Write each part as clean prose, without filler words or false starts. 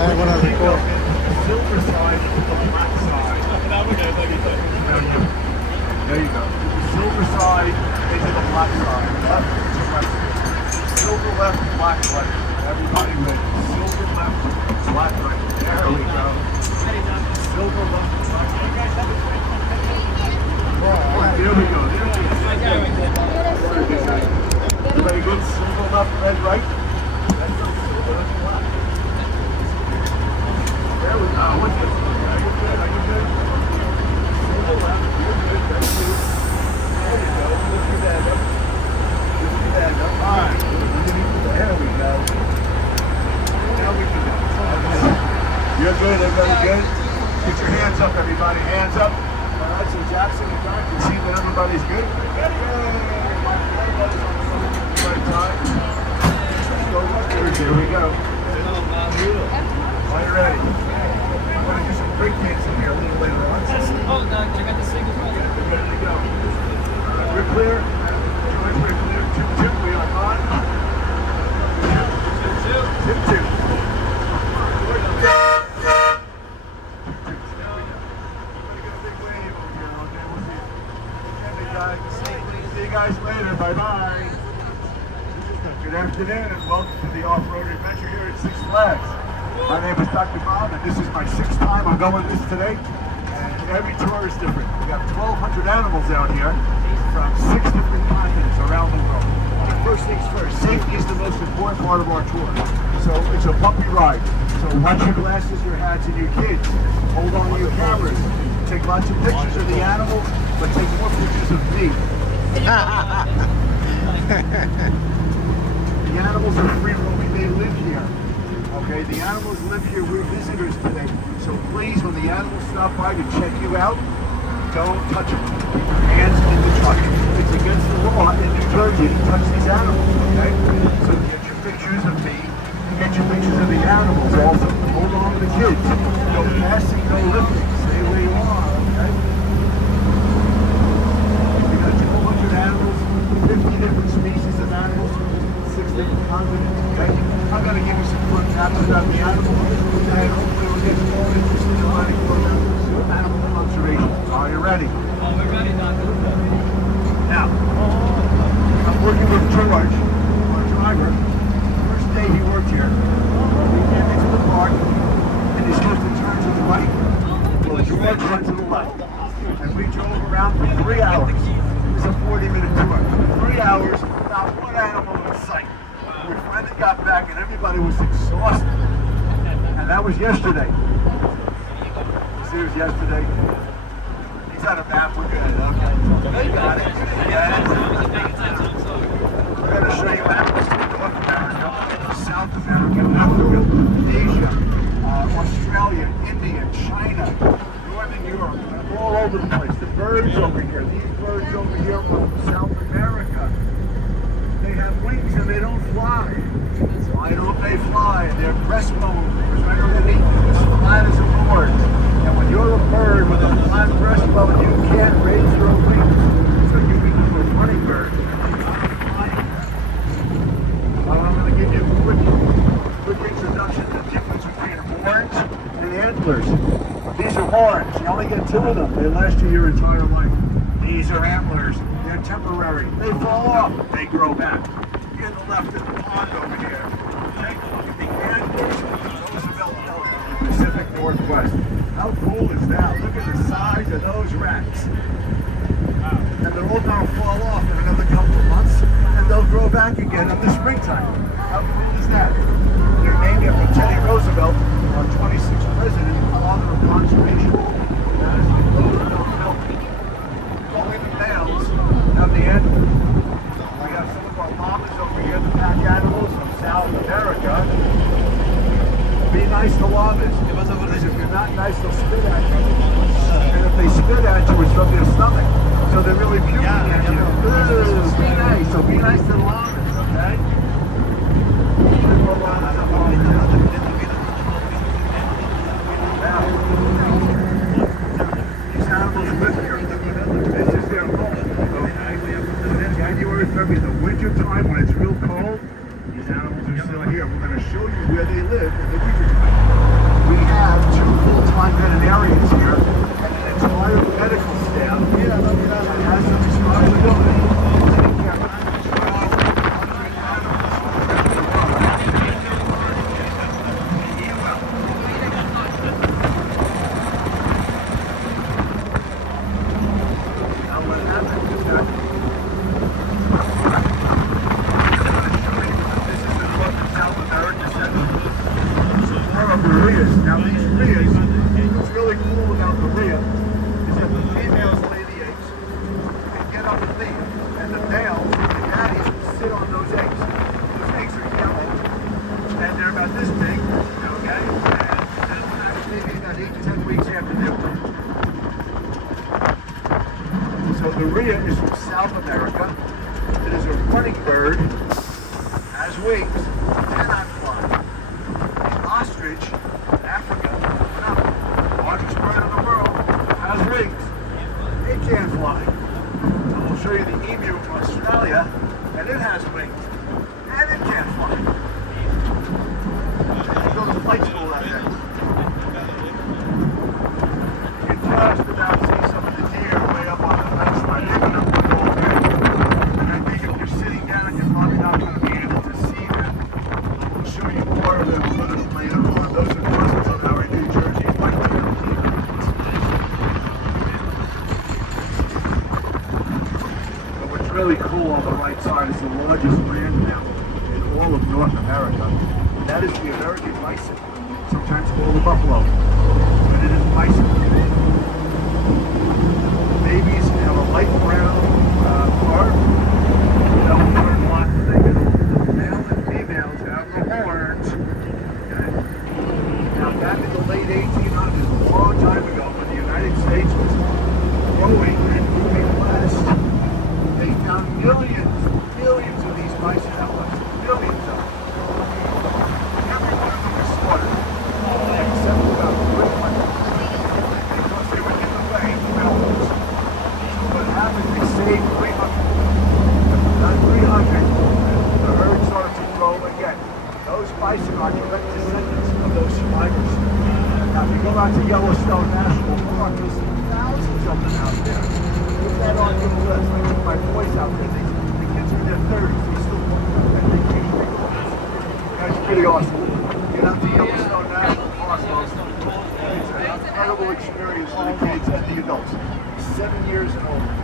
silver side to the black side. There you go. Silver side into the black side. Left to right. Silver left, black right. Everybody with silver left, black right. There we go. Silver left, black right. There we go. Everybody good? Silver left, red right. That's not silver, that's black. There we go. What's this? Are you good? Are you good? Silver left, you're good. Thank you. There you go. Lift your bag up. Lift your bag up. All right. There we go. Now we can go. You're good. Everybody good? Get your hands up, everybody. Hands up. All right. So Jackson and John can see that everybody's good. Here we go. Are you ready? I'm going to do some break dancing here a little later on. Oh, no, check out the signal. We're ready to go. We're clear. We're clear. Tip, we are on. Tip, two. See you guys later. Bye-bye. Good afternoon and welcome to the off-road adventure here at Six Flags. My name is Dr. Bob and this is my 6th time I'm going this today. And every tour is different. We got 1,200 animals out here from 6 different continents around the world. But first things first, safety is the most important part of our tour. So it's a bumpy ride. So watch your glasses, your hats, and your kids. Hold on to your cameras. Take lots of pictures of the animals, but take more pictures of me. The animals are free roaming, they live here. Okay, the animals live here, we're visitors today. So please, when the animals stop by to check you out, don't touch them. Keep your hands in the truck. It's against the law in New Jersey to touch these animals, okay? So get your pictures of me, get your pictures of the animals also. Hold on to the kids. No passing, no lifting. Stay where you are, okay? We got 200 animals, 50 different species of animals. 6 different continents, okay? I'm going to give you some fun facts about the animals, and hopefully we'll get more interested in learning about animal conservation. Are you ready? Oh, we're ready, Doctor. Now, I'm working with George, our driver. First day he worked here, we came into the park, and he's supposed to turn to the right. Well, George went to the left, and we drove around for 3 hours. It was a 40-minute tour. 3 hours, not one animal in sight. We finally got back and everybody was exhausted. And that was yesterday. This was yesterday. He's out of map, we're good, okay? You got it. Yeah. We're going to show you animals in North America, South America, Africa, Asia, Australia, India, China, Northern Europe, all over the place. The birds over here, these birds over here are from South America. They have wings and they don't fly. Why don't they fly? Their breastbone is right underneath them, as flat as a board. And when you're a bird with a flat breastbone, you can't raise your wings. So you become a funny bird. I'm going to give you a quick introduction to the difference between horns and antlers. These are horns. You only get 2 of them. They last you your entire life. These are antlers. They're temporary. They fall off. They grow back. Here on the left of the pond over here. Take a look at the antlers of the Roosevelt Elk in the Pacific Northwest. How cool is that? Look at the size of those rats. And they're all going to fall off in another couple of months, and they'll grow back again in the springtime. How cool is that? They're named after Teddy Roosevelt, our 26th president, father of conservation. That is the Roosevelt Elk. Only the males have the antlers. We have some of our llamas over here, the pack animals from South America. Be nice to llamas, because if you're not nice, they'll spit at you. And if they spit at you, it's from their stomach. So they're really puking at you. Be nice. So be nice to the llamas, okay? Now, these animals live here. This is their home, okay? January, February, the winter time when it's real cold, these animals are still here. We're going to show you where they live in the winter time. The rhea is from South America. It is a running bird, has wings, cannot fly. The ostrich in Africa, the largest bird in the world, has wings. It can't fly. And we'll show you the emu from Australia, and it has wings, and it can't fly. You go to flight school that day. You can just about see some of the deer way up on the hillside. They're going to go over. And I think if you're sitting down, you're probably not going to be able to see them. We'll show you more of them a little later on. Those are cousins of our New Jersey white-tailed deer. But what's really cool on the right side is the largest land mammal in all of North America. And that is the American bison, sometimes called the buffalo. But it is bison. Babies have a light brown bark. You don't learn a lot today. The male and females have the horns. Okay? Now back in the late 1800s, a long time ago, when the United States was growing and moving west, they found millions of these bison outlets. Millions of them. Every one of them was slaughtered. Except about 300. Because they were in the way of the mountains. So what happened, they saved 300. Not 300. The herd started to grow again. Those bison are direct descendants of those survivors. Now, if you go out to Yellowstone National Park, you'll see thousands of them out there. Put that on your list. I took my boys out there. The kids are in their 30s. They still walk out that vacation. That's pretty awesome. Get out to Yellowstone National Park, folks. It's an incredible experience for the kids and the adults. 7 years and older.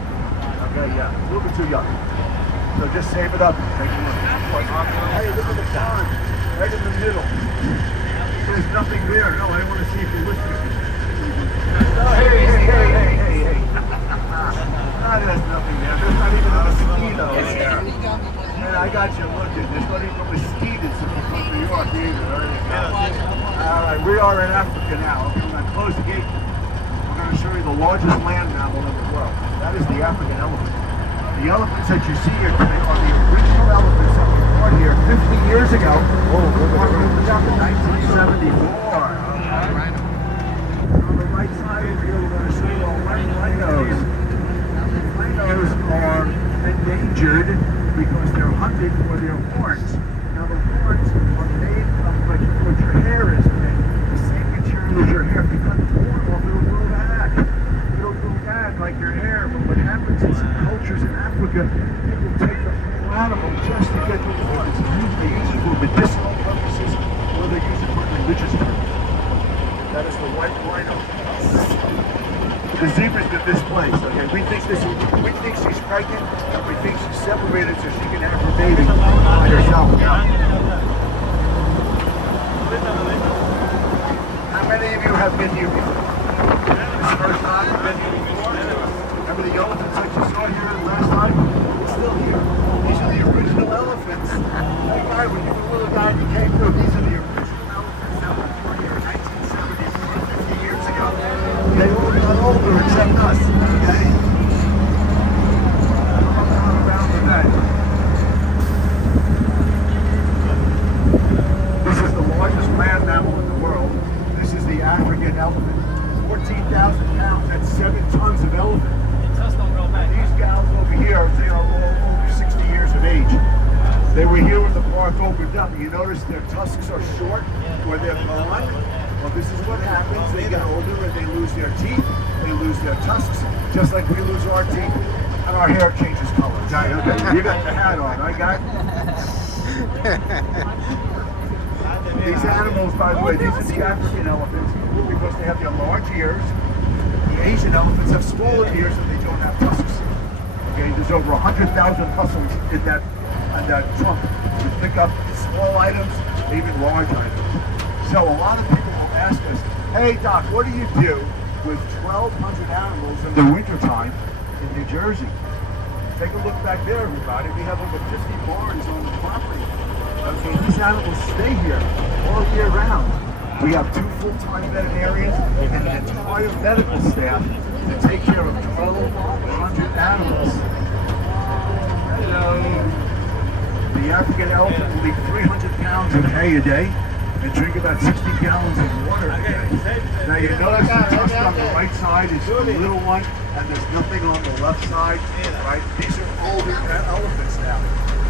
Okay, yeah. A little bit too young. So just save it up and take a look. Hey, look at the pond. Right in the middle. There's nothing there. No, I want to see if you're listening. Oh, hey. There's nothing there. There's not even a mosquito there. Man, I got you looking. There's not even mosquitoes in New York either. All right, we are in Africa now. Okay, we're going to close the gate. We're going to show you the largest land mammal in the world. That is the African elephant. The elephants that you see here today are the original elephants that were brought here 50 years ago. Oh, in 1974. On the right side over here, we're going to show you all rhinos. Rhinos are endangered because they're hunted for their horns. Now the horns are made of like what your hair is made. The same material as your hair. If you cut the horn off, it'll grow back. It'll grow back like your hair. But what happens in some cultures in Africa, people take the whole animal just to get the horns. They use it for medicinal purposes or they use it for religious purposes. That is the white rhino. The zebra's got this place, okay? We think she's pregnant, and we think she's separated so she can have her baby by herself. Yeah. How many of you have been here before? This is the first time you've been here before? Remember the elephants that you saw here last time? It's still here. These are the original elephants. Hey, guy, when you were a little guy and you came through, these are the original elephants that were born here in 1974, 50 years ago. They all got older except us. Okay? Around the bed. This is the largest land mammal in the world. This is the African elephant. 14,000 pounds, that's 7 tons of elephant. These gals over here, they are all over 60 years of age. They were here when the park opened up. You notice their tusks are short or they're gone. Well, this is what happens. They get older and they lose their teeth. They lose their tusks, just like we lose our teeth. And our hair changes color. Okay, you got the hat on, right, guy? These animals, by the way, these are the African elephants because they have their large ears. The Asian elephants have smaller ears and they don't have tusks. Okay, there's over 100,000 muscles in that trunk to pick up small items, even large items. So a lot of people will ask us, hey Doc, what do you do with 1,200 animals in the wintertime in New Jersey? Take a look back there, everybody. We have over 50 barns on the property. Okay, these animals stay here all year round. We have 2 full-time veterinarians and an entire medical staff to take care of 1,200 animals. Hello. The African elephant will eat 300 pounds of hay a day and drink about 60 gallons of water a day. Now you notice the tusk on the right side is the little one, and there's nothing on the left side, right? These are older elephants now.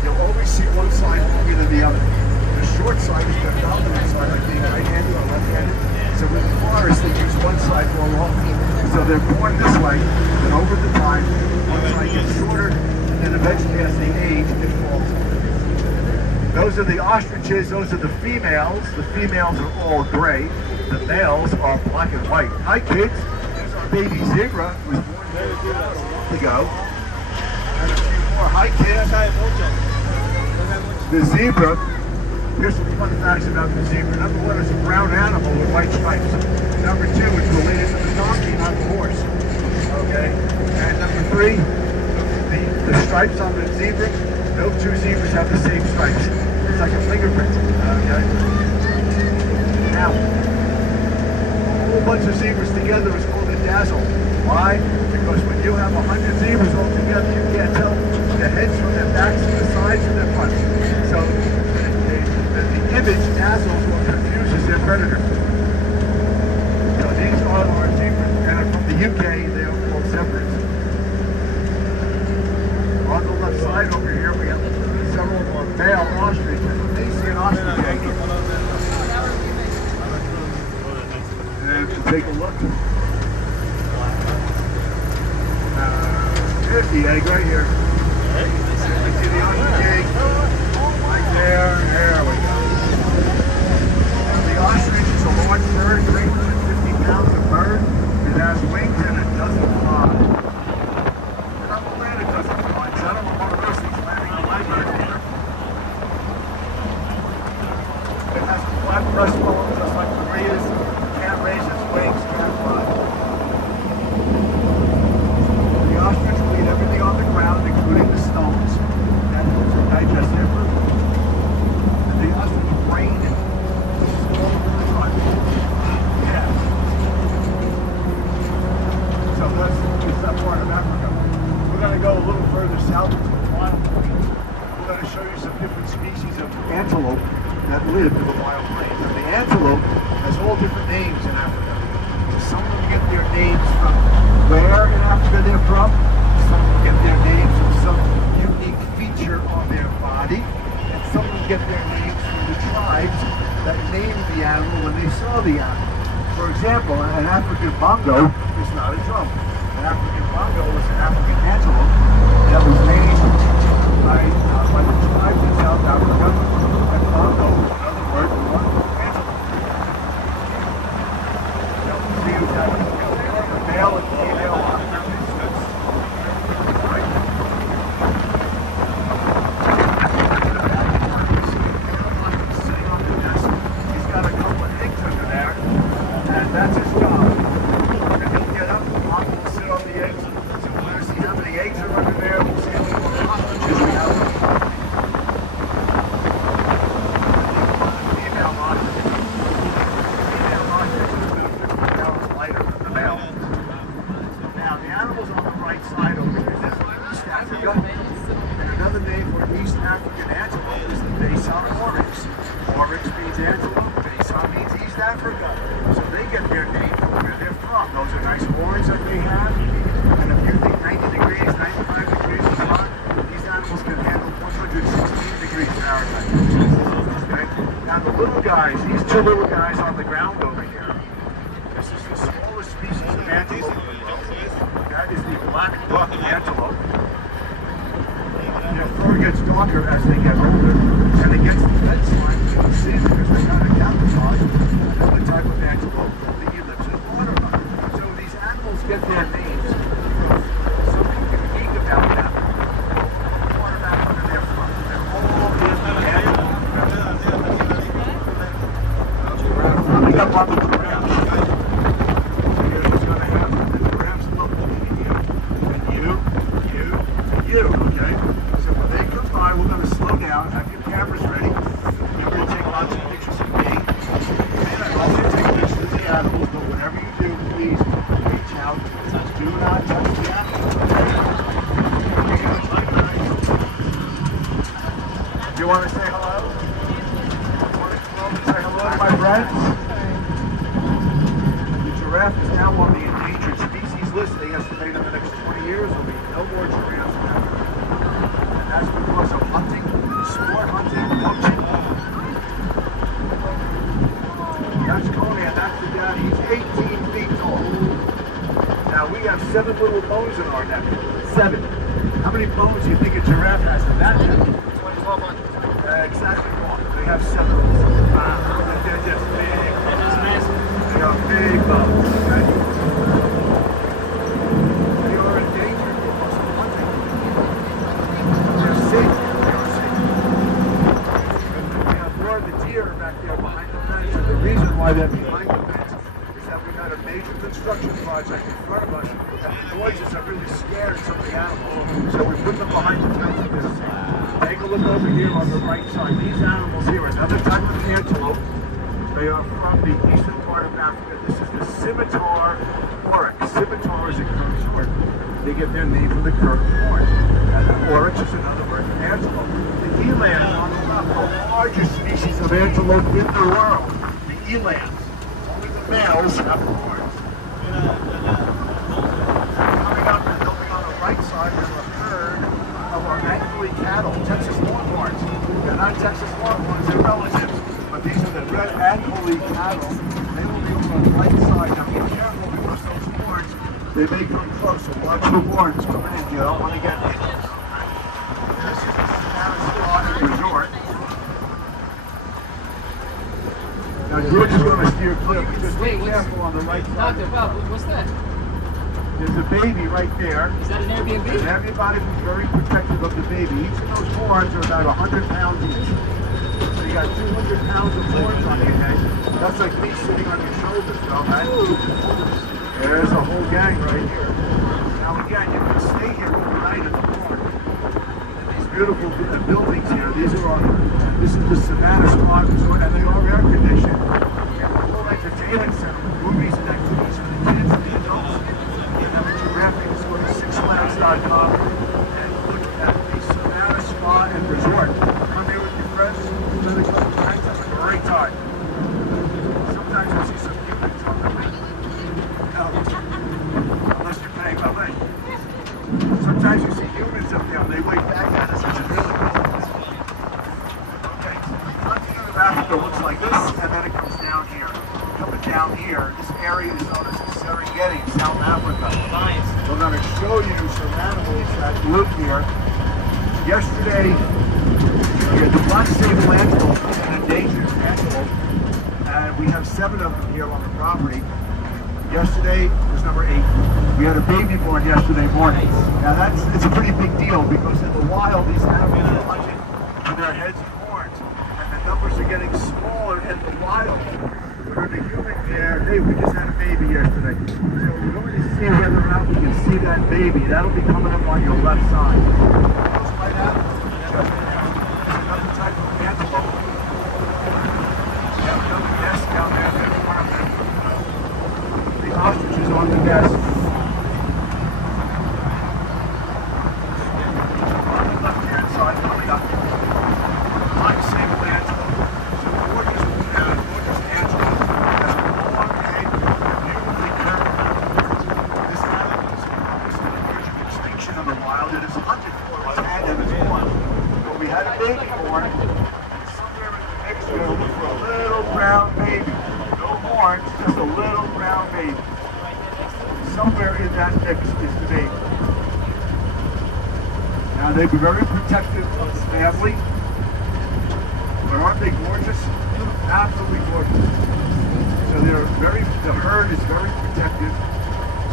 You'll always see one side longer than the other. The short side is the dominant side, like being right-handed or left-handed. So in the forest, they use one side more often. So they're born this way, and over the time, one side gets shorter, and then eventually as they age, it falls off. Those are the ostriches, those are the females. The females are all gray. The males are black and white. Hi kids, there's our baby zebra, who was born a month ago. And a few more. Hi kids. The zebra, here's some fun facts about the zebra. Number one, it's a brown animal with white stripes. Number two, it's related to the donkey, not the horse. Okay? And number three, the stripes on the zebra, no two zebras have the same stripes. It's like a fingerprint. Okay? Now, a whole bunch of zebras together is called a dazzle. Why? Because when you have 100 zebras all together, you can't tell the heads from their backs and the sides from their fronts. So the image dazzles or confuses their predator. So these are our zebras, and from the UK, they are called zebras. On the left side over here, we have several more male ostriches. They see an ostrich egg here. And to take a look. Here's the egg right here. You see the ostrich egg? Right there. There we go. And the ostrich is a large bird, 350 pounds of bird. It has wings and it doesn't fly. And I'm glad it doesn't fly, because I don't know one of those things landing on my bird either. It has a flat breastbone, just like Maria's. Can't raise its wings, can't fly. The ostrich will eat everything on the ground, including the stones. That helps it digest their food. And the ostrich brain is all over the front. Yeah. So that's that part of Africa. We're going to go a little further south into the wild plains. We're going to show you some different species of antelope that live in the wild plains. And the antelope has all different names in Africa. Some of them get their names from where in Africa they're from. Some of them get their names from some unique feature on their body. And some of them get their names from the tribes that named the animal when they saw the animal. For example, an African bongo is not a drum. An African bongo is an African antelope that was named by the tribes in South Africa. And bongo is another word for one antelope. The male and female ostriches. Right? Sitting on the desk. He's got a couple of eggs under there, and that's his job. And he'll get up, he'll sit on the eggs. So we'll see how many eggs are under there. We'll see how many ostriches we have. Female ostrich. Female ostrich is about 50 pounds lighter than the male. Now, the animals on the right side over here, this is East Africa. And another name for East African antelope is the Bison oryx. Oryx means antelope, Bison means East Africa. So they get their name from where they're from. Those are nice horns that they have. And if you think 90 degrees, 95 degrees is hot, these animals can handle 116 degrees Fahrenheit. Okay? Now the little guys, these two little guys on the ground over here, this is the smallest species of antelope in the world. That is the black buck antelope. Their fur gets darker as they get older, and against the fence line, you can see because they kind of camouflage the type of antelope that he lives in water. So these animals get their names from something unique about them. What about where they're from? They're all in the antelope. Coming up on the giraffes. Here's what's going to happen. The giraffes love looking at you. And you, okay? So when they come by, we're going to slow down, have your cameras ready. You're going to take lots of pictures of me. And I'd also take pictures of the animals, but whatever you do, please reach out. Do not touch the animal. Do you want to say hello? You want to come over and say hello to my friends? The giraffe is now on the endangered species list. They estimate in the next 20 years there'll be no more giraffes in Africa. And that's because of hunting, sport hunting, poaching. That's Tony, and that's the daddy. He's 18 feet tall. Now we have 7 little bones in our neck. 7. How many bones do you think a giraffe has in that neck? 2,200. Exactly wrong. They have 7. They're just big. They are big bones. Okay? They are endangered because of hunting. They're safe. They are safe. We have more of the deer back there behind the fence. And the reason why they're behind the fence is that we got a major construction project in front of us. And the noises are really scared some of the animals. So we put them behind the fence and they're safe. Take a look over here on the right side. These animals here are another type of antelope. They are from the eastern part of Africa. This is the scimitar oryx. Scimitar is a curved sword. They get their name from the curved horn. And the oryx is another word for antelope. The eland is on the left, the largest species of antelope in the world. The eland. Only the males have horns. Coming up and looking on the right side is a herd of our Angly cattle, Texas Longhorns. They're not Texas Longhorns, they're relatives, but these are the red Angly cattle. They will be on the right side. Now be careful because those horns, they may come close, so watch the horns coming in. You don't want to get hit. This is the ESTADOS resort. Now George is going to steer clear. Just be careful on the right side. Doctor, Bob, what's that? There's a baby right there. Is that an Airbnb? And everybody was very protective of the baby. Each of those horns are about 100 pounds each. So you got 200 pounds of horns on your head. That's like me sitting on your shoulders, though, man. There's a whole gang right here. Now again, you can stay here overnight at the park. And these beautiful buildings here, this is the Savannah Spa Resort, and they are air conditioned. We have a full entertainment center with movies and activities for the kids and the adults. Graphics, go to sixflags.com and look at the Savannah Spa and Resort. Come here with your friends, really close friends, have a great time. Sometimes you see some humans on the way. Unless you're paying my way. Sometimes you see humans up there and they wave back at us, which is really cool. Okay, so the continent of Africa looks like this, and then it comes down here. Coming down here, this area is known as the Serengeti in South Africa. Nice. We're going to show you some animals that live here. Yesterday, we had the black sable antelope, an endangered antelope, and we have 7 of them here on the property. Yesterday was number 8. We had a baby born yesterday morning. Now it's a pretty big deal because in the wild these animals are hunted with their heads and horns, and the numbers are getting smaller in the wild. But in the human care, hey, we just had a baby yesterday. So we're going to see whether or not we can see that baby. That'll be coming up on your left side. Close right out. There's another type of antelope. Yeah, another nest down there. There's one of them. The ostrich is on the nest. On the left-hand side, coming up. Black sable antelope. So gorgeous antelope. Has a long head, beautifully curved. This animal is obviously the verge of extinction in the wild. It is hunted for its head and its horn. But we had a baby born, and somewhere in the mix we're looking for a little brown baby. No horns, just a little brown baby. Somewhere in that mix is the baby. Now they'd be very protective of the family. But aren't they gorgeous? Absolutely gorgeous. So the herd is very protective.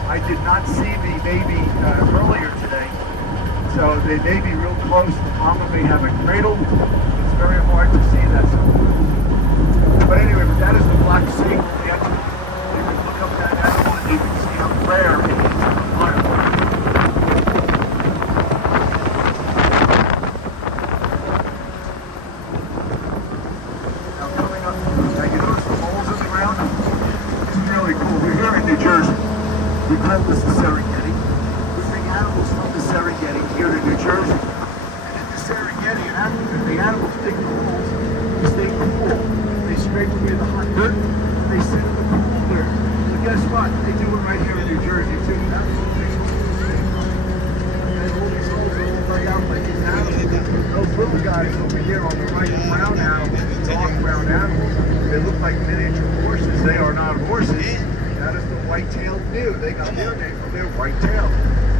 I did not see the baby earlier today. So they may be real close. The mama may have a cradle. It's very hard to see that sometimes. But anyway, that is the black sable antelope. You can look up that animal and you can see how rare it is in the wild. Now coming up, you notice the holes in the ground? It's really cool. We're here in New Jersey. We call this the Serengeti. We bring animals from the Serengeti here to New Jersey. And in the Serengeti in Africa, the animals dig the holes to stay cool. They scrape away the hot dirt, and they sit in the cool dirt. So guess what? They do it right here in New Jersey too. That's what makes it and all these holes are all dug out like these animals. Those little guys over here on the right, brown animals, dark brown animals, they look like miniature horses. They are not horses. That is the white-tailed deer. They got their name from their white tail.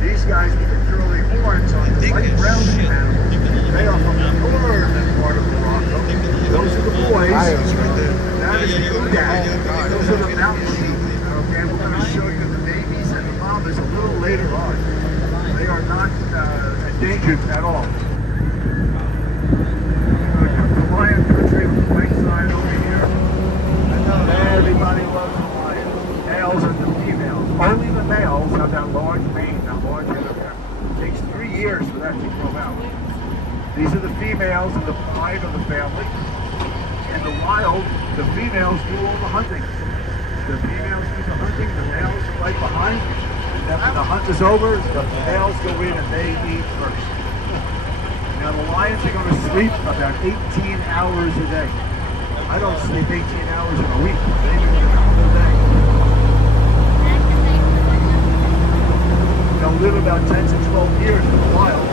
These guys with the curly horns on the light brown animals, they are from the northern part of Morocco. Those are the boys. And that is the Oudad. Those are the mountain sheep. Okay, we're going to show you the babies and the mamas a little later on. They are not endangered at all. The lion country on the right side over here. I know everybody loves the lion. Males and the females. Only the males have that large mane, that large head of hair. It takes 3 years for that to grow out. These are the females and the pride of the family. In the wild, the females do all the hunting. The females do the hunting, the males are right behind. And then when the hunt is over, the males go in and they eat first. Now the lions are going to sleep about 18 hours a day. I don't sleep 18 hours in a week. They do it all day. They'll live about 10 to 12 years in the wild.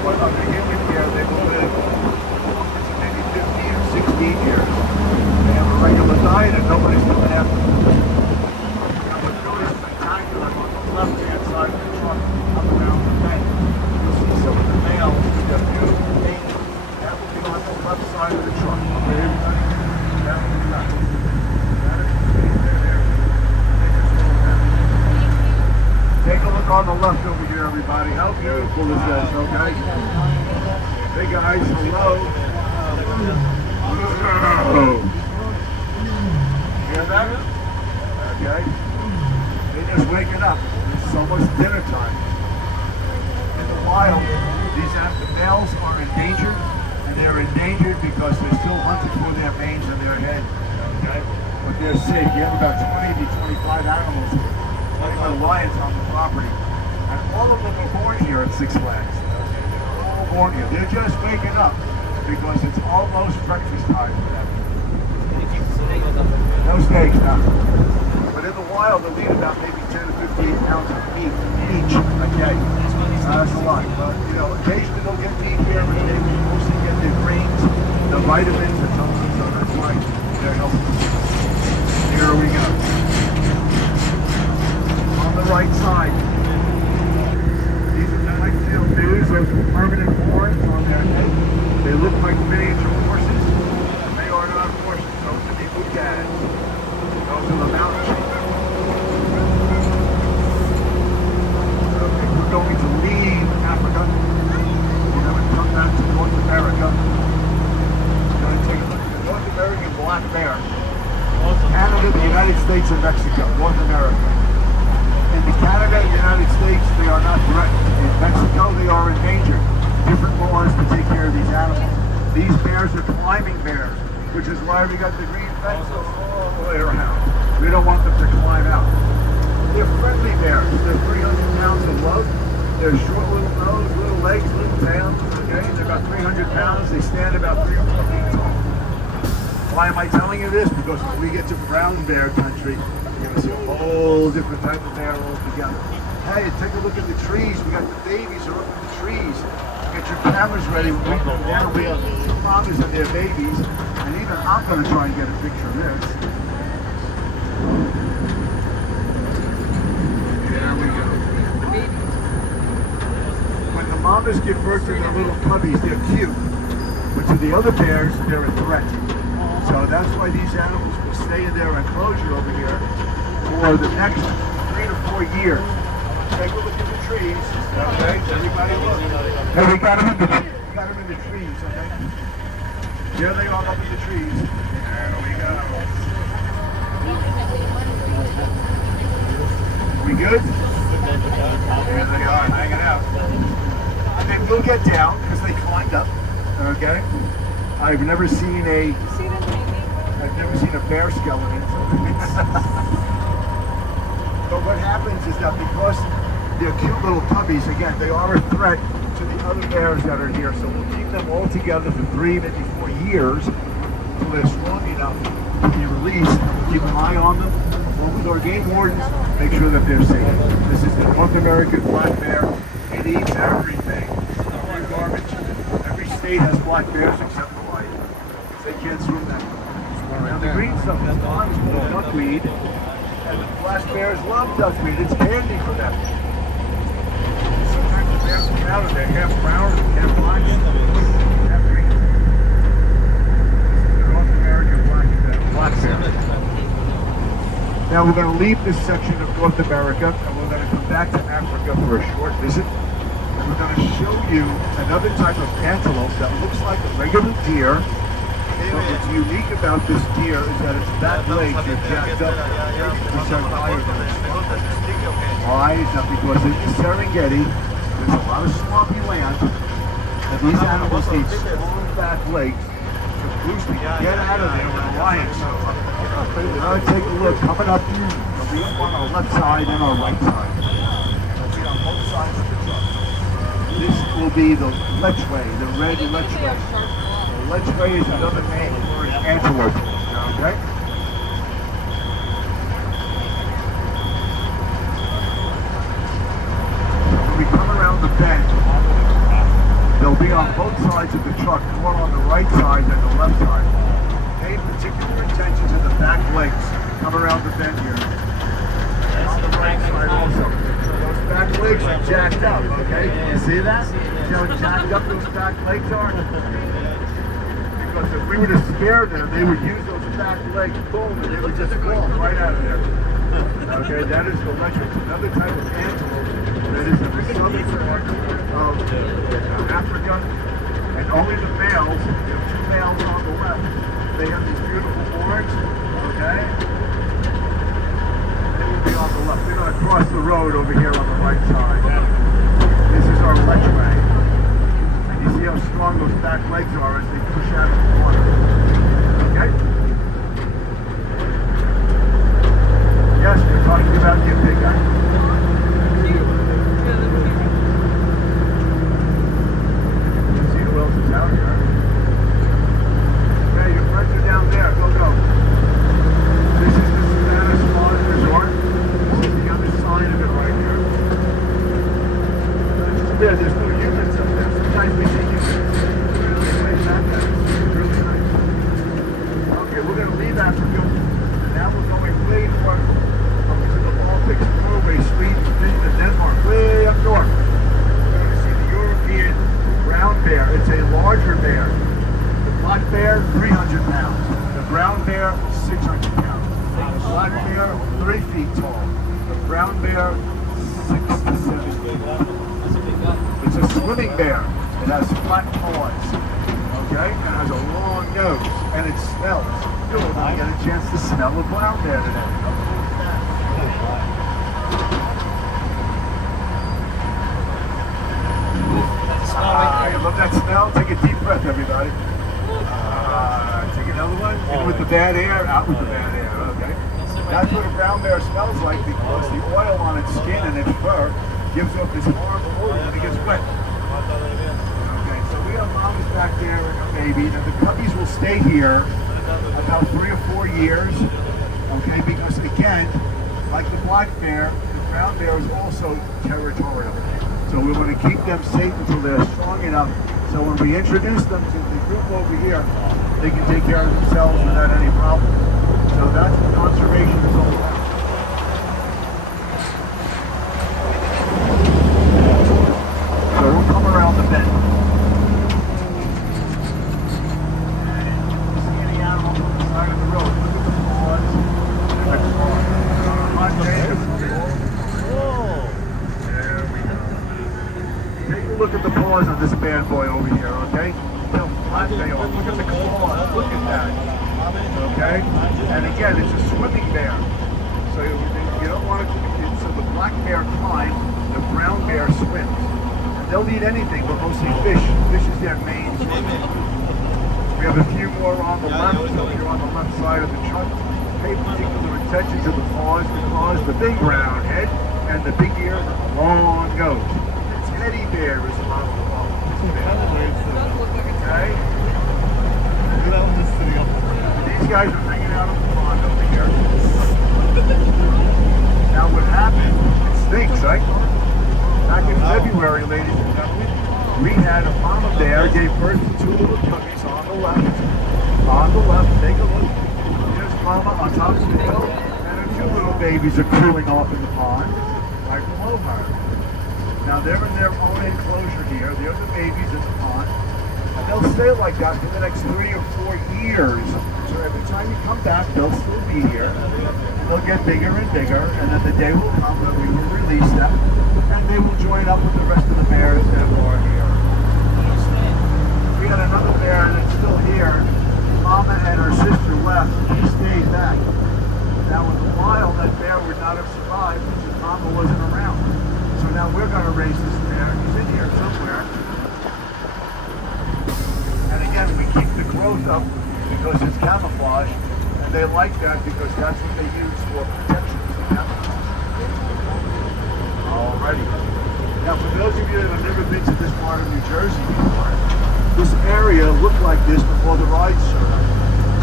But under human care, they will live maybe 15 or 16 years. They have a regular diet and nobody's looking after them. Now what's really spectacular on the left-hand side of the truck, up around the bank, you'll see some of the males with their beautiful mane. That will be on the left side of the truck. Okay, everybody? That will be that. That is the mane there. Take a look on the left over here, everybody. How beautiful is this, okay? Hey guys, hello. Oh. Hear that? Okay. They're just waking up. It's almost dinner time. In the wild, the males are endangered, and they're endangered because they're still hunting for their manes and their head. Okay? But they're safe. You have about 20 to 25 animals, 25 lions on the property. And all of them are born here at Six Flags. They're all born here. They're just waking up because it's almost breakfast time for them. No steaks, no. But in the wild, they'll eat about maybe 10 to 15 pounds of meat each a day. That's a lot. But, you know, occasionally they'll get meat here, but they mostly get their grains, the vitamins, and something, so that's why they're healthy. Here we go. On the right side, these are the white-tailed deers. Those are permanent horns on their head. They look like miniature horses. They are not horses. Those are the Oudads. Those are the mountain sheep. Okay, we're going to leave Africa. We're going to come back to North America. We're going to take a look at the North American black bear. Canada, the United States, and Mexico. North America. In Canada and the United States, they are not threatened. In Mexico, they are endangered. Different laws to take care of these animals. These bears are climbing bears, which is why we got the green fence all the way around. We don't want them to climb out. They're friendly bears. They're 300 pounds of love. They're short little nose, little legs, little tails. Okay, they're about 300 pounds. They stand about 3 or 4 feet tall. Why am I telling you this? Because when we get to brown bear country, you're going to see a whole different type of bear altogether. Hey, take a look at the trees. We got the babies are up in the trees. Get your cameras ready. We have two mamas and their babies. And even I'm going to try and get a picture of this. There we go. When the mamas give birth to their little cubbies, they're cute. But to the other bears, they're a threat. So that's why these animals will stay in their enclosure over here for the next 3 to 4 years. Take a look at the trees. Okay, everybody look. Hey, we got them in the trees, okay? There they are up in the trees. There we go. We good? There they are, hanging out. And then we'll get down, because they climbed up, okay? I've never seen a bear skeleton. But what happens is that because they're cute little puppies, again, they are a threat to the other bears that are here. So we'll keep them all together for 3, maybe 4 years until they're strong enough to be released. Keep an eye on them. Along with our game wardens, make sure that they're safe. This is the North American black bear. It eats everything. Every garbage. Every state has black bears except Hawaii. They can't swim that. Now the green stuff is called duckweed, and the black bears love duckweed. It's candy for them. Sometimes the bears come out and they're half brown and half black, half green. This is the North American black bear. Now we're going to leave this section of North America and we're going to come back to Africa for a short visit. And we're going to show you another type of antelope that looks like a regular deer. But what's unique about this deer is that its back legs are jacked up 30% higher than its front. Why? Is that because in the Serengeti, there's a lot of swampy land, and these animals need strong back legs to boost to get out of there when a lion's shows up. Now take a look. Coming up, they'll be up on our left side and our right side. They'll be on both sides of the truck. This will be the lechwe, the red lechwe. Lechwe is another name for an antelope. Okay? When we come around the bend, they'll be on both sides of the truck, more on the right side than the left side. Pay particular attention to the back legs. Come around the bend here. And on the right side also. Those back legs are jacked up, okay? You see that? See how jacked up those back legs are? Because if we were to scare them, they would use those back legs, boom, and they would just fall right out of there. Okay, that is the lechwe. Another type of antelope that is in the southern part of Africa, and only the males, there are 2 males on the left, they have these beautiful horns, okay? They will be on the left. They're going to cross the road over here on the right side. This is our lechwe. You see how strong those back legs are as they push out of the water. Okay? Yes, we're talking about you, big guy. See who else is out here. Okay, your friends are down there. Go, go. This is the Savannah Spa Resort. This is the other side of it right here. This is there. There's no humans up there. Sometimes we see humans. Really nice. Okay, we're going to leave Africa. And now we're going way north up to the Baltic, Norway, Sweden, Finland, Denmark, way up north. We're going to see the European brown bear. It's a larger bear. The black bear, 300 pounds. The brown bear, 600 pounds. The black bear, 3 feet tall. The brown bear, 6 to 7 feet. It's a swimming bear. It has flat paws. Okay? It has a long nose. And it smells. You're going to get a chance to smell a brown bear today. You love that smell? Take a deep breath, everybody. Take another one. In with the bad air, out with the bad air. Okay? That's what a brown bear smells like because the oil on its skin and its fur gives off this horrible odor when it gets wet. Okay, so we have mamas back there and a baby. Now the puppies will stay here about 3 or 4 years. Okay, because again, like the black bear, the brown bear is also territorial. So we want to keep them safe until they're strong enough. So when we introduce them to the group over here, they can take care of themselves without any problem. So that's what conservation is all about. So we'll come around the bend. And if you see any animals on the side of the road, look at the paws and the claws. There we go. Take a look at the paws of this bad boy over here, okay? Look how flat they are. Look at the claws. Look at that. Okay? And again, it's a swimming bear. So you don't want to... So the black bear climbs, the brown bear swims. And they'll eat anything, but mostly fish. Fish is their main swimming. We have a few more on the left, so you're on the left side of the truck. pay particular attention to the paws because the big round head and the big ear and the long nose. Teddy bear is a model of this bear. Okay? These guys are hanging out on the pond over here. Now what happened, it stinks, right? Back in February, ladies and gentlemen, we had a mama bear gave birth to 2 little puppies on the left. On the left, take a look. Here's mama on top of the hill, and her 2 little babies are cooling off in the pond, right below her. Now they're in their own enclosure here. They're the babies in the pond. And they'll stay like that for the next 3 or 4 years. So every time you come back, they'll still be here. And they'll get bigger and bigger. And then the day will come that we will release them. And they will join up with the rest of the bears that are here. We had another bear that's still here. Mama and her sister left. He stayed back. Now in the wild, that bear would not have survived because Mama wasn't around. So now we're going to raise this bear. He's in here somewhere. And again, we keep the growth up because it's camouflage. And they like that because that's what they use for protection. Alrighty. Now for those of you that have never been to this part of New Jersey before, this area looked like this before the ride started.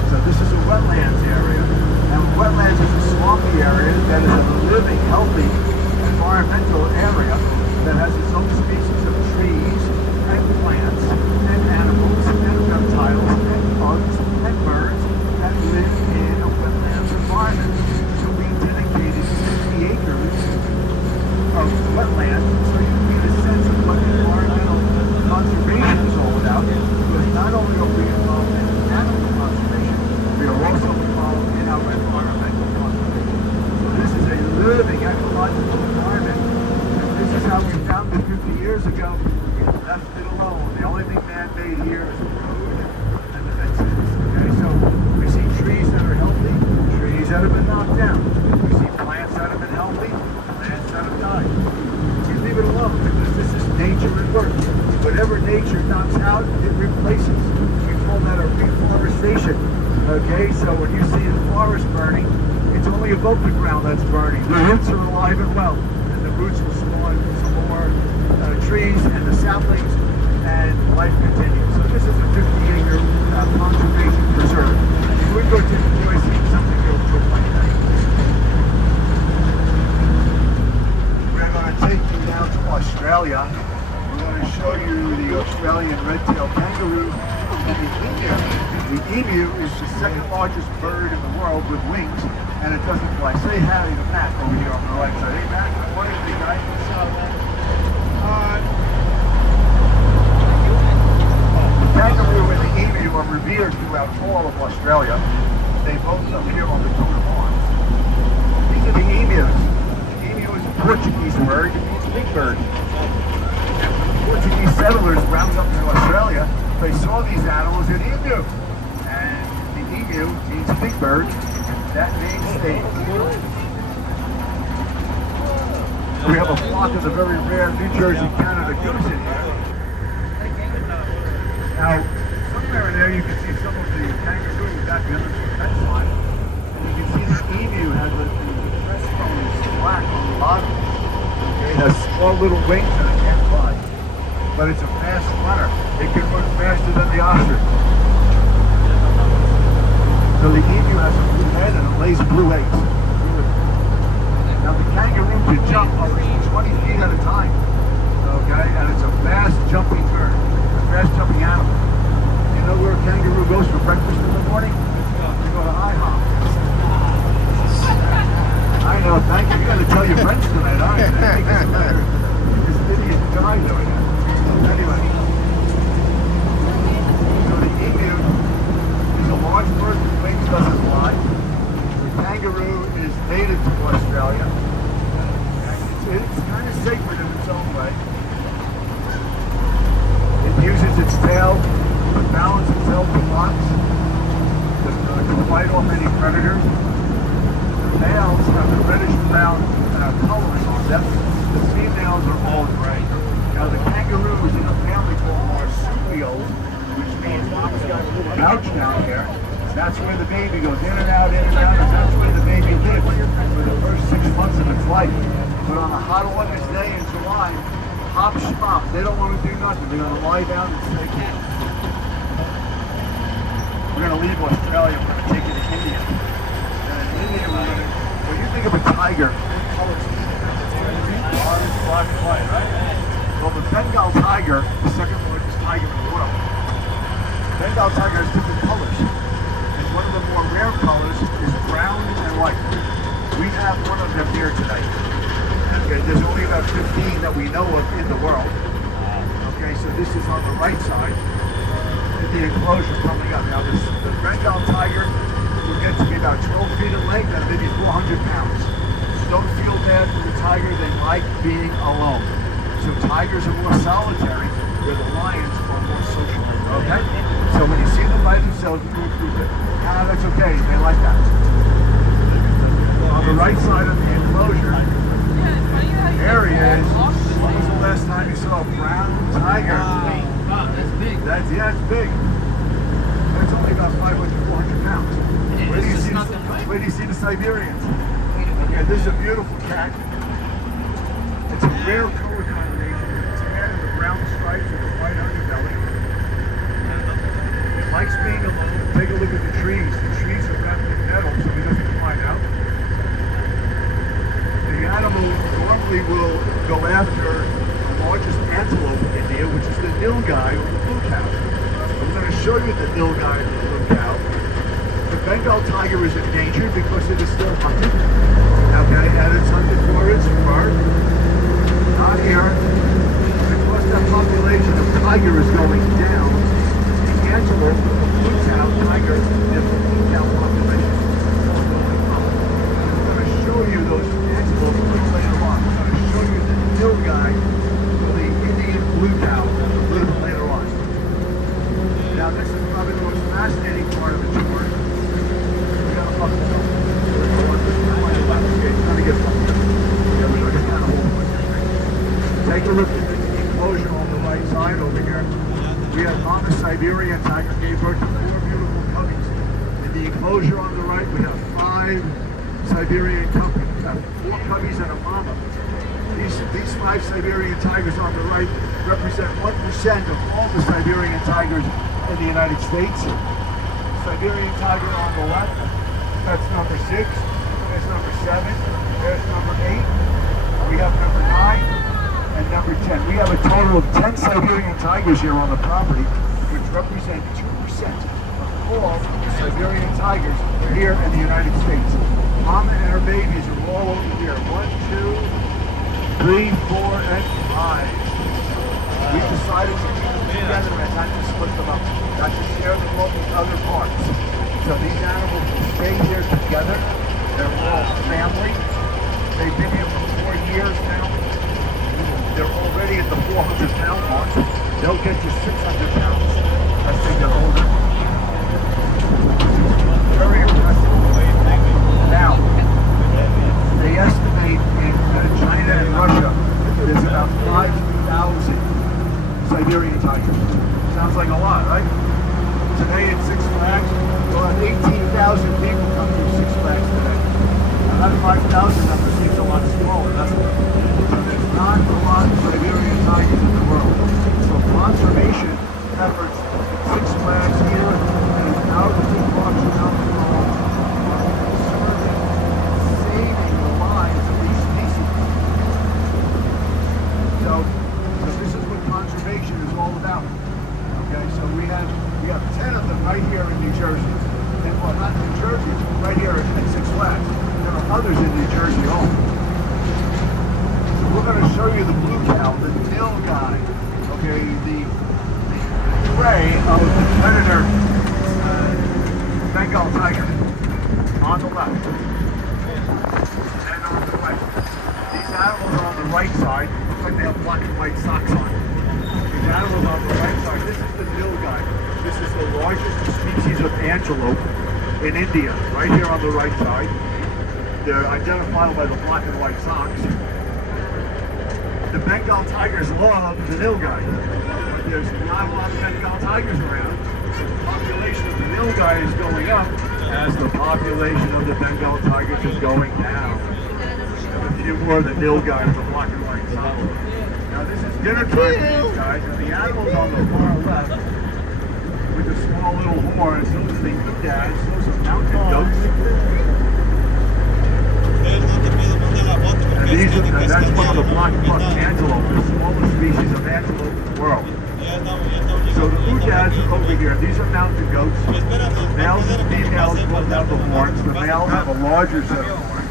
So this is a wetlands area. And wetlands is a swampy area that is a living, healthy, environmental area that has its own species of trees and plants and animals and reptiles and bugs and birds that live in a wetlands environment. So we dedicated 50 acres of wetland so you can get a sense of what environmental conservation is all about. Because not only are we involved in animal conservation, we are also involved in our environmental conservation. So this is a living ecological environment. And this is how we found it 50 years ago. We left it alone. The only thing man-made here is the road and the fences. Okay, so we see trees that are healthy, trees that have been knocked down. We see plants that have been healthy, plants that have died. We leave it alone because this is nature at work. Whatever nature knocks out, it replaces. We call that a reforestation. Okay, so when you see the forest burning, it's only above the ground that's burning. The roots are alive and well, and the roots will spawn some more trees and the saplings, and life continues. So this is a 50-acre conservation preserve. And we're going to enjoy seeing something real quick like that. We're going to take you now to Australia. We're going to show you the Australian red-tailed kangaroo and the emu. The emu is the second largest bird in the world with wings, and it doesn't fly. Say hi to Matt over here on the right side. Hey Matt, good morning, big guy. The kangaroo and the emu are revered throughout all of Australia. They both appear on the coat of arms. These are the emus. The emu is a Portuguese word. It means big bird. And when the Portuguese settlers rounded up to Australia, they saw these animals in emu. And the emu means big bird. That name stays. We have a flock of the very rare New Jersey Canada goose in here. Now, somewhere in there you can see some of the kangaroo back the other fence line. And you can see the emu has the breastbone is black on the bottom. It has small little wings and it can't fly. But it's a fast runner. It can run faster than the ostrich. So the emu has a blue head and it lays blue eggs. Now the kangaroo can jump up to 20 feet at a time. Okay, and it's a fast jumping bird, a fast jumping animal. You know where a kangaroo goes for breakfast in the morning? They go to IHOP. I know, thank you. You got to tell your friends tonight, aren't you? They think it's better. This idiot guy doing it. Anyway. So the emu is a large bird with wings, doesn't fly. The kangaroo is native to Australia. And it's kind of sacred in its own way. It uses its tail to balance itself with rocks, to fight off any predators. The males have the reddish-brown coloring on them. The females are all gray. Now the kangaroo is in a family called marsupials, which means mom's got a little pouch down here. That's where the baby goes in and out, and that's where the baby lives for the first 6 months of its life. But on a hot August day in July, hop schmop, they don't want to do nothing. They're going to lie down and stay cool. We're going to leave Australia, we're going to take it to India. And in India, when you think of a tiger, colors orange, black, and white, right? Well, the Bengal tiger, the second largest tiger in the world, Bengal tiger has different colors. And one of the more rare colors is brown and white. We have one of them here today. Okay, there's only about 15 that we know of in the world. Okay, so this is on the right side. The enclosure coming up. Now the Bengal tiger will get to be about 12 feet in length and maybe 400 pounds. So don't feel bad for the tiger, they like being alone. So tigers are more solitary, where the lions are more social. Okay? So when you see them by themselves, that's okay, they like that. On the right side of the enclosure, there he is. When was the last time you saw a brown tiger? Wow, that's big. It's big. It's only about 500, 400 pounds. Where do you see the Siberians? Okay, this is a beautiful cat. It's a rare color combination. It's tan and the brown stripes with a white underbelly. It likes being alone. Take a look at the trees. The trees are wrapped in metal so he doesn't fly out. The animal normally will go after the largest antelope in India, which is the nilgai or the blue cow. I'm going to show you the nilgai and the blue cow. The Bengal tiger is endangered because it is still hunted. Okay, and it's hunted for its fur. Not here. Because that population of tiger is going down, the antelope, the blue cow tiger, and the blue cow population is going up. I'm going to show you those antelope later on. I'm going to show you the nilgai for the Indian blue cow a little bit later on. Now this is probably the most fascinating part of the tour. We got a buffalo. Take a look at the enclosure on the right side over here. We have Mama Siberian tiger gave birth to 4 beautiful cubbies. In the enclosure on the right, we have 5 Siberian cubbies. 4 cubbies and a mama. These 5 Siberian tigers on the right represent 1% of all the Siberian tigers in the United States. Siberian tiger on the left, that's number 6. There's number 7. There's number 8. We have number 9 and number 10. We have a total of 10 Siberian tigers here on the property, which represent 2% of all the Siberian tigers here in the United States. Mama and her babies are all over here. 1, 2, 3, 4, and 5. We decided to keep them together and not to split them up, not to share them up with other parts. So these animals will stay here together. They're all family. They've been here for 4 years now. They're already at the 400-pound mark. They'll get to 600 pounds as they get older. Very impressive. Now, they estimate in China and Russia there's about 5,000 Siberian tigers. Sounds like a lot, right? Today at Six Flags, we'll have 18,000 people come through Six Flags today. Now that 5,000 number seems a lot smaller, doesn't it? So there's not a lot of Siberian tigers in the world. So conservation efforts at Six Flags here and out of the parks around the world are concerning saving the lives of these species. So this is what conservation is all about. Okay, so we have 10 of them right here in New Jersey. And well, not New Jersey, right here at Six Flags. There are others in New Jersey also. So we're going to show you the blue cow, the nilgai, okay, the prey of the predator Bengal tiger on the left and on the right. These animals are on the right side. Looks like they have black and white socks on. These animals on the right side. This is the nilgai. This is the largest species of antelope in India, right here on the right side. They're identified by the black and white socks. The Bengal tigers love the nilgai, but there's not a lot of Bengal tigers around. So the population of the nilgai is going up as the population of the Bengal tigers is going down. A few more of the nilgai with the black and white solid. Now this is dinner time for these guys, and the animals on the far left with the small little horns, those are the UNIDOS, those are mountain goats. And that's one of the black-buck antelope, the smallest species of antelope in the world. So the UNIDOS are over here. These are mountain goats. Males and females both have the horns. The males have a larger set of horns.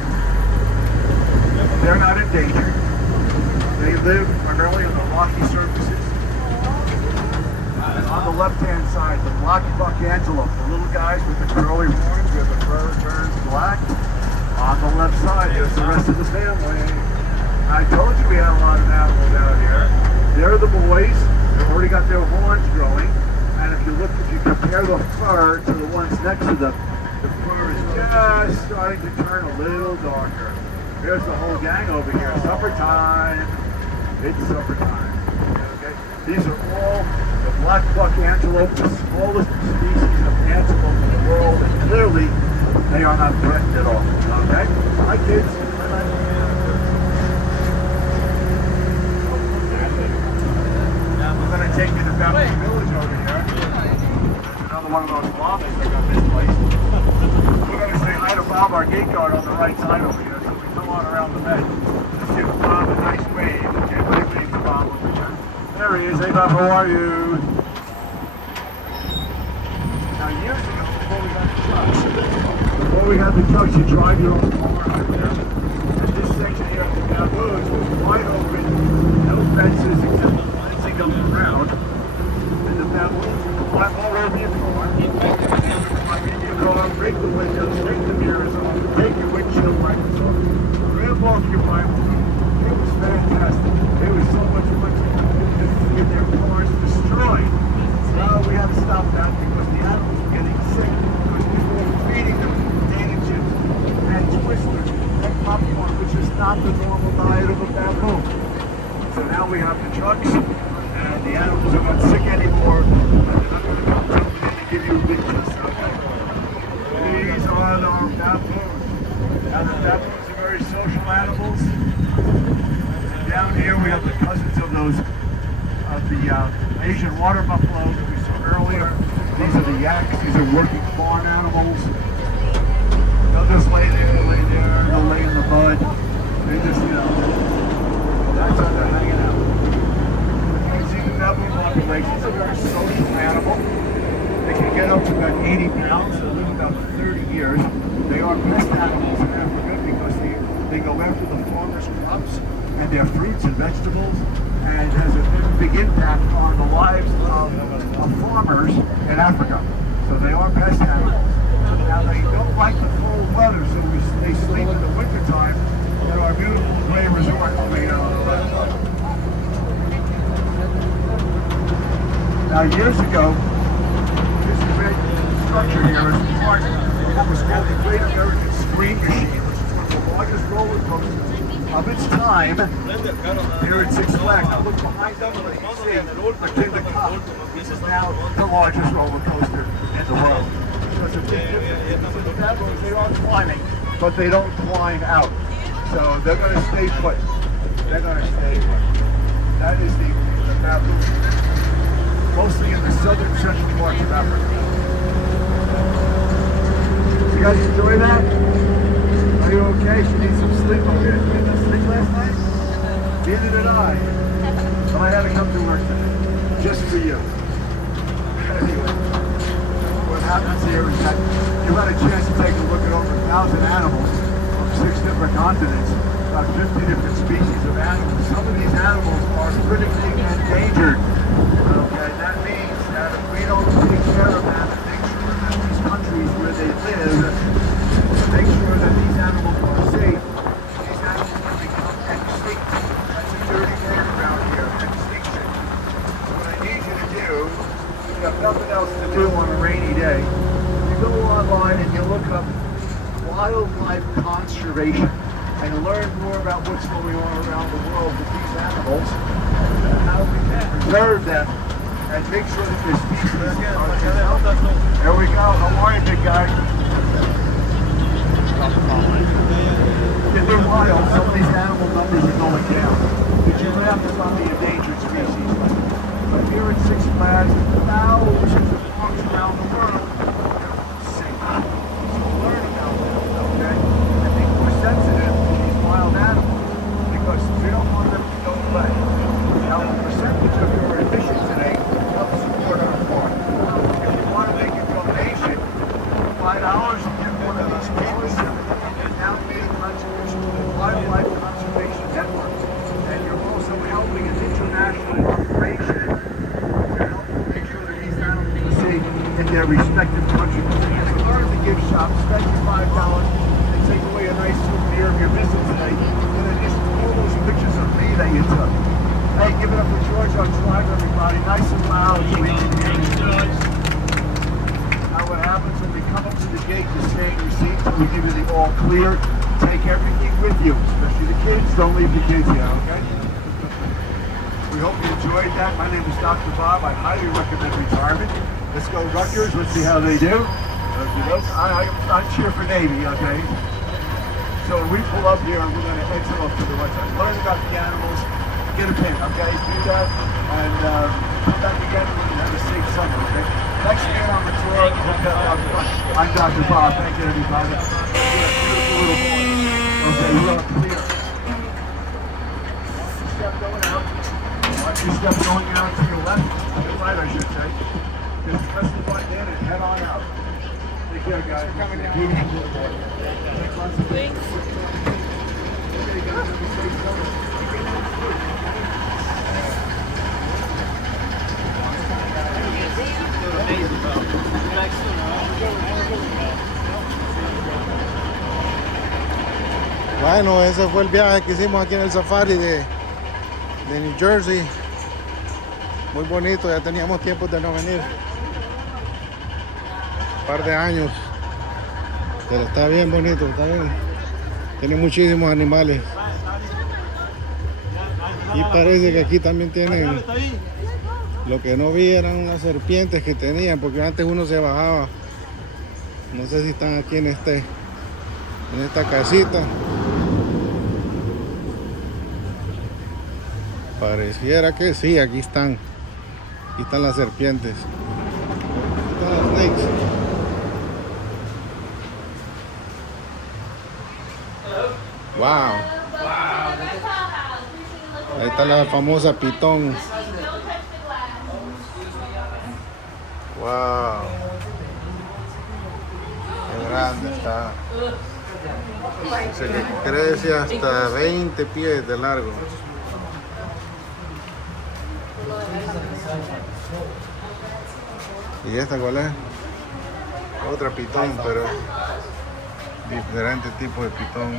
They're not endangered. They live primarily on the rocky surfaces. And on the left-hand side, the black-buck antelope, the little guys with the curly horns where the fur turns black. On the left side, there's the rest of the family. I told you we had a lot of animals out here. They're the boys. They've already got their horns growing. And if you compare the fur to the ones next to them, the fur is just starting to turn a little darker. Here's the whole gang over here. Supper time. It's supper time. Okay? These are all the black-buck antelope, the smallest species of antelope in the world, and clearly they are not threatened at all. Okay? Hi, kids. Bye-bye. Now we're going to take you to Baptist Village over here. There's another one of those llamas that got misplaced. We're going to say hi to Bob, our gate guard, on the right side over here. So we come on around the bed. Let's give Bob a nice wave. Okay, wave to Bob over here. There he is. Hey, Bob, how are you? Now, years ago, before we had the trucks, you drive your own car out there. And this section here of the baboons was wide open, no fences except for fencing up around. And the baboons would climb all over your car. Climb in your car, break the windows, take the mirrors off, take your windshield wipers off, rip off your Bible. It was fantastic. It was so much fun to get their cars destroyed. Now we had to stop that because the animals were getting sick. Feeding them potato chips and twisters and popcorn, which is not the normal diet of a baboon. So now we have the trucks, and the animals are not sick anymore. And they're not going to come jumping in and give you a big kiss. Okay? These are our baboons. Now the baboons are very social animals. And down here we have the cousins of the Asian water buffalo that we saw earlier. These are the yaks. These are working farm animals. They'll just lay there, they'll lay in the mud. They just, that's how they're hanging out. You can see the baboon population. It's a very social animal. They can get up to about 80 pounds. They live about 30 years. They are pest animals in Africa because they go after the farmers' crops and their fruits and vegetables, and has a big impact on the lives of farmers in Africa. So they are pest animals. Now they don't like the cold weather, so they sleep in the wintertime at our beautiful gray resort over here on the left side. Now years ago, this red structure here is part of what was called the Great American Screen Machine, which is one of the largest roller coasters of its time here at Six Flags. Now look behind them, and you see the Cup. This is now the largest roller coaster in the world. Because of the baboons, they are climbing, but they don't climb out. So they're going to stay put. They're going to stay put. That is the baboon. Mostly in the southern central parts of Africa. You guys enjoy that? Are you okay? She needs some sleep over here. Did you get no sleep last night? Neither did I. So I had to come to work today. Just for you. Anyway, what happens here is that you've had a chance to take a look at over 1,000 animals from 6 different continents, about 50 different species of animals. Some of these animals are critically endangered. Okay, that means that if we don't take care of them and make sure that these countries where they live, make sure that these animals are safe, these animals can become extinct. That's a dirty word around here, extinction. So what I need you to do, if you have nothing else to do on a rainy day, you go online and you look up wildlife conservation and learn more about what's going on around the world with these animals and how we can preserve them and make sure that their species are healthy. There we go. How are you, big guy? They're wild. Some of these animal numbers are going down. Did you laugh about the endangered species? But here at Six Flags, thousands of dogs around the world, they're sick. So learn about them, okay? And be more sensitive to these wild animals because we don't want them to go away. Now, the percentage of your admission today helps support our park. If you want to make a donation, $5 and get one of these kids and now be a contribution to the Wildlife Conservation Network. And you're also helping an international operation to help make sure that these animals are safe in their respective countries. So learn the gift shop, spend your $5 and take away a nice souvenir of your visit today. In addition to all those pictures of me that you took. Hey, give it up for George on Drive, everybody. Nice and loud so we can hear you. Now what happens when you come up to the gate, you scan your seat, we give you the all clear. Take everything with you, especially the kids. Don't leave the kids here, okay? We hope you enjoyed that. My name is Dr. Bob. I highly recommend retirement. Let's go Rutgers. Let's see how they do. I cheer for Navy, okay? So when we pull up here, we're going to enter up to the website. Learn about the animals. Get a pin, okay? Do that. And come back again and have a safe summer, okay? Next year on the tour, I'm Dr. Bob. Thank you, everybody. Beautiful little boy. Okay, we are clear. Step going out. Watch your step going out to your left. To your right, I should say. Just press the button in and head on out. Take care, guys. Beautiful little boy. Thanks. Okay, guys, have a safe summer. Bueno, ese fue el viaje que hicimos aquí en el safari de New Jersey. Muy bonito, ya teníamos tiempo de no venir. Un par de años. Pero está bien bonito, está bien. Tiene muchísimos animales. Y parece que aquí también tienen... Lo que no vi eran unas serpientes que tenían, porque antes uno se bajaba. No sé si están aquí en esta casita. Pareciera que sí, aquí están. Aquí están las serpientes. Aquí están las snakes. Wow. Ahí está la famosa pitón. Wow. Qué grande está. Dice que crece hasta 20 pies de largo. ¿Y esta cuál es? Otra pitón, pero diferente tipo de pitón.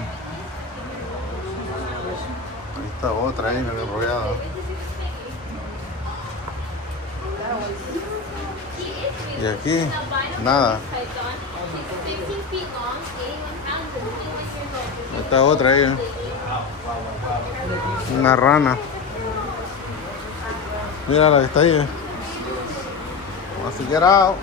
Ahí está otra ahí enrollada. Y aquí, nada. Esta otra ahí. Una rana. Mira la que está ahí. Vamos a get out.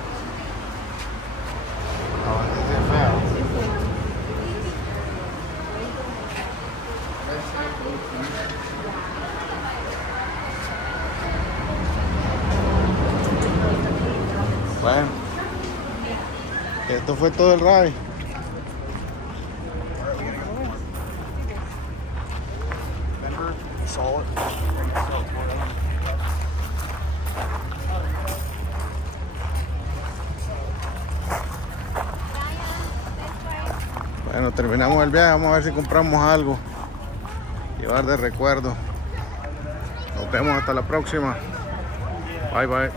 Bueno, esto fue todo el ride. Bueno, terminamos el viaje, vamos a ver si compramos algo. Llevar de recuerdo. Nos vemos hasta la próxima. Bye bye.